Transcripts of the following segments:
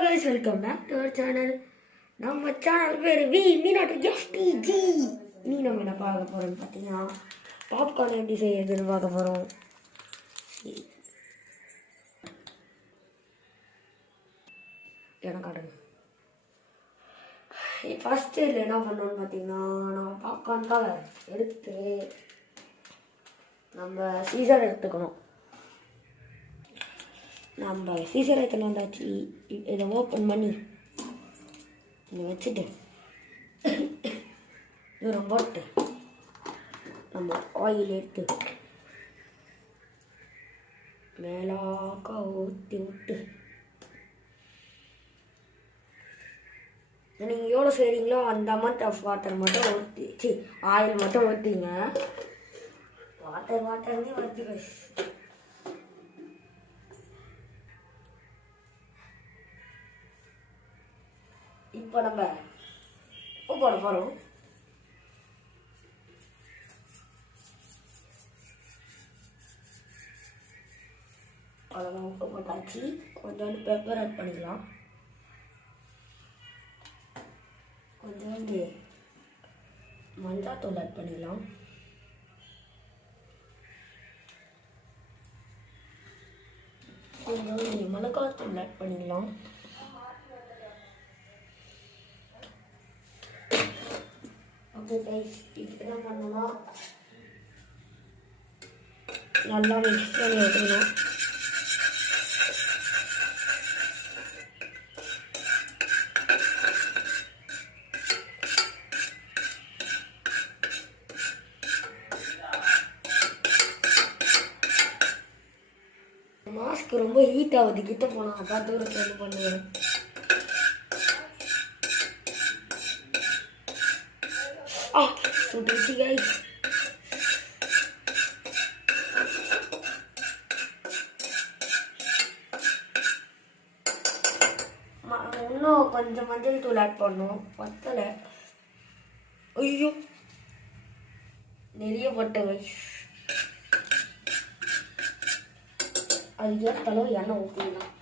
guys, welcome back to our channel. நம்ம channel பேர் V.FTG. இன்னைக்கு நம்ம என்ன பார்க்க போகிறோம்னு பார்த்தீங்கன்னா பாப்கார்ன் எப்படி செய்யறதுன்னு பார்க்க போகிறோம். எனக்கு ஃபஸ்ட்டு இதில் என்ன பண்ணோன்னு பார்த்தீங்கன்னா நம்ம பாப்கார்ன் தான் எடுத்து நம்ம சீசர் எடுத்துக்கணும். நம்ம சீசர் எடுத்துன்னு வந்தாச்சு. இதை ஓப்பன் பண்ணி இதை வச்சுட்டு தூரம் போட்டு நம்ம ஆயில் எடுத்து மேலாக்க ஊற்றி விட்டு நீங்கள் எவ்வளோ செய்கிறீங்களோ அந்த அமௌண்ட் ஆஃப் வாட்டர் மட்டும் ஊற்றி ஆயில் மட்டும் ஊற்றிங்க. வாட்டர்னே வருது. இப்போ நம்ம உப்பு போட போகிறோம். அவ்வளோதான், உப்பு போட்டாச்சு. கொஞ்சோண்டு பெப்பர் ஆட் பண்ணிக்கலாம். கொஞ்சோண்டு மஞ்சாத்தூள் ஆட் பண்ணிக்கலாம். கொஞ்சோண்டு மிளகாத்தூள் ஆட் பண்ணிக்கலாம். ஓகே கைஸ், இப்போ என்ன பண்ணணும்னா நல்லா மிக்ஸ் பண்ணி விட்டுக்கணும். மாஸ்க் ரொம்ப ஹீட் ஆகுது, கிட்ட போனால் அதான் தூரத்தில் வந்து பண்ணுவேன். சுட்டுச்சு கைஸ். இன்னும் கொஞ்சம் மஞ்சள் தூள் ஆட் பண்ணும். பத்தலை. ஐயோ நிறைய பட்டை கைஸ். அது ஏற்றளவு எண்ணெய் ஊற்றிடலாம்.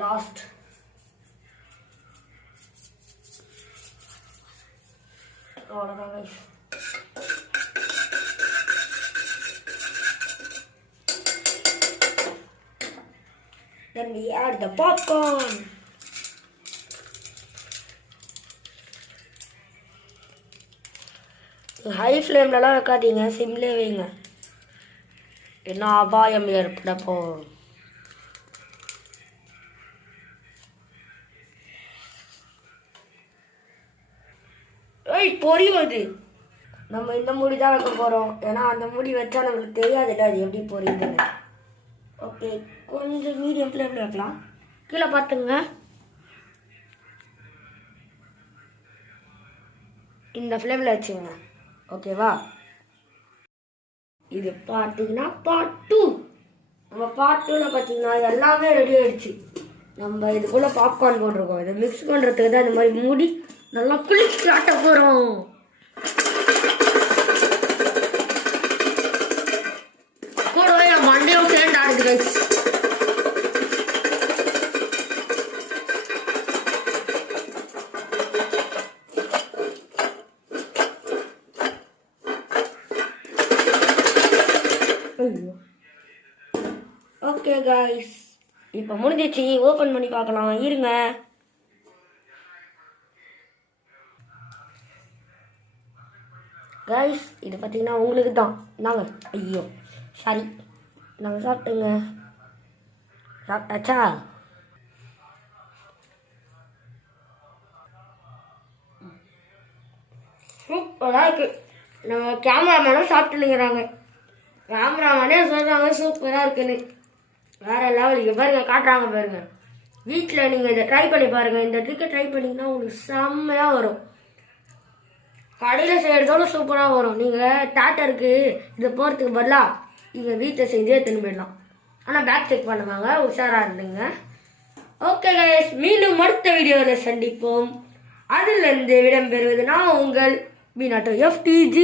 லாஸ்ட் அவ்வளோதான் guys. Then we add the popcorn. High ஃப்ளேம்லலாம் வைக்காதீங்க, சிம்லே வைங்க. என்ன அபாயம் ஏற்பட போகும். பொரியுது. நம்ம இந்த மூடி தான் வைக்க போகிறோம், ஏன்னா அந்த மூடி வச்சா நம்மளுக்கு தெரியாதுல்ல அது எப்படி பொரியுதுன்னு. ஓகே, கொஞ்சம் மீடியம் ஃப்ளேமில் வைக்கலாம். கீழே பார்த்துங்க. இந்த ஃப்ளேமில் வச்சுங்க. ஓகேவா? இது பார்த்தீங்கன்னா பார்ட் 2. நம்ம பார்ட் 2ல் பார்த்தீங்கன்னா எல்லாமே ரெடி ஆகிடுச்சு. நம்ம இதுக்குள்ளே பாப்கார்ன் போட்டிருக்கோம். இதை மிக்ஸ் பண்ணுறதுக்கு தான் இந்த மாதிரி மூடி நல்லா குளிச்சு காட்ட போகிறோம். கூடவே என் மண்டையும் சேர்ந்து ஆடுது கைஸ். ஓகே கைஸ், இப்போ முடிஞ்சிச்சு. ஓப்பன் பண்ணி பார்க்கலாம், இருங்க. கைஸ், இது பார்த்தீங்கன்னா உங்களுக்கு தான். நாங்கள் ஐயோ சாரி, நாங்கள் சாப்பிட்டுங்க. சாப்பிட்டாச்சா? சூப்பராக இருக்குது. நம்ம கேமராமேனும் சாப்பிட்டுங்கிறாங்க. கேமராமேனே சொல்கிறாங்க சூப்பராக இருக்குன்னு. வேறு லெவல். இங்கே பாருங்க, காட்டுறாங்க பாருங்க. வீட்டில் நீங்கள் இதை ட்ரை பண்ணி பாருங்கள். இந்த ட்ரிக்கை ட்ரை பண்ணிங்கன்னா உங்களுக்கு செம்மையாக வரும். கடையில் செய்கிறதோட சூப்பராக வரும். நீங்கள் தேட்டருக்கு இதை போகிறதுக்கு பதிலாக நீங்கள் வீட்டில் செஞ்சே எடுத்துன்னு போயிடலாம். ஆனால் பேக் செக் பண்ணுவாங்க, உஷாராக இருந்துங்க. ஓகே கைஸ், மீண்டும் அடுத்த வீடியோவில் சந்திப்போம். அதிலிருந்து விடம்பெறுவது நான் உங்கள் மீனாட்டோ FTG.